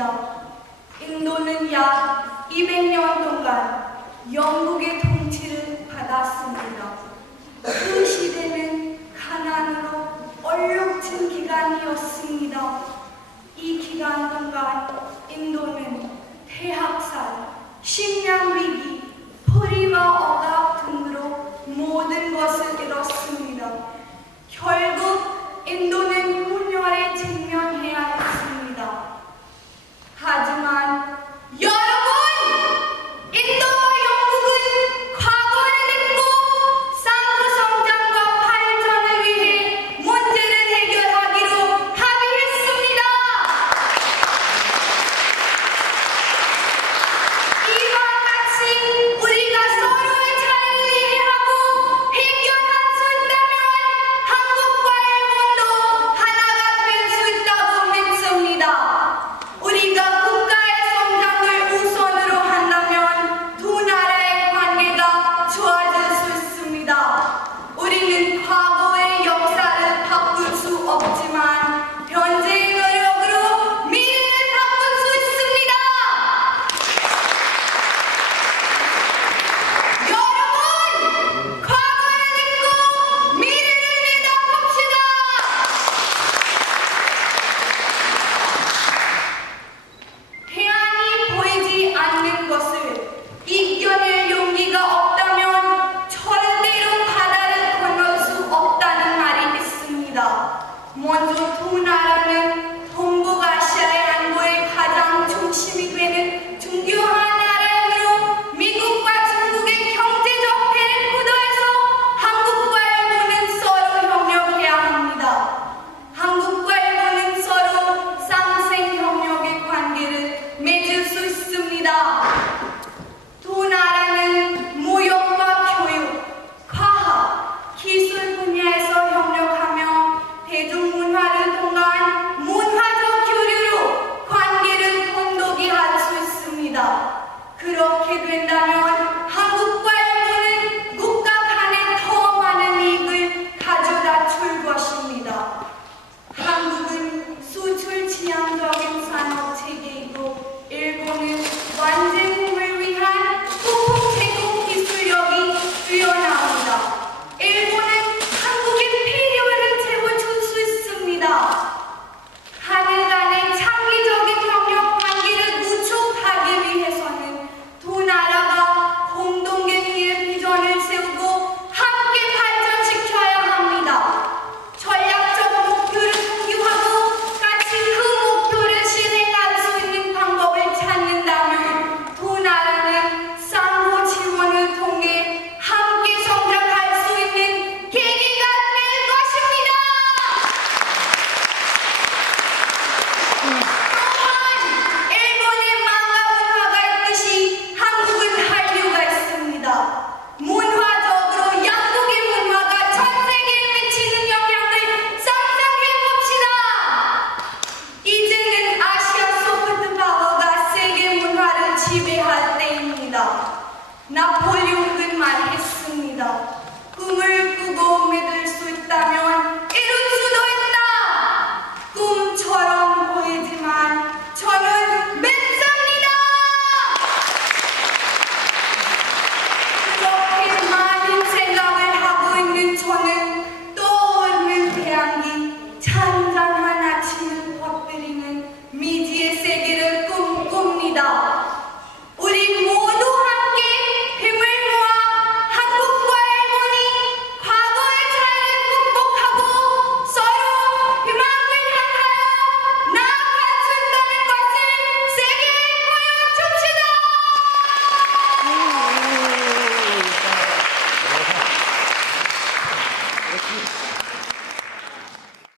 있습니다. 인도는 약 200년 동안 영국의 통치를 받았습니다. 그 시대는 가난으로 얼룩진 기간이었습니다. 이 기간 동안 인도는 폐학살, 식량위기, 포리와 억압 등으로 모든 것을 잃었습니다. 결국 mondott Hunálmen, locke del down. 나폴리옹 말했습니다. 꿈을 꾸고 믿을 수 있다면 이룰 수도 있다! 꿈처럼 보이지만 저는 맹상입니다! 그렇게 많은 생각을 하고 있는 저는 떠오르는 태양이 찬잔한 아침을 퍼뜨리는 미지의 세계를 꿈꿉니다.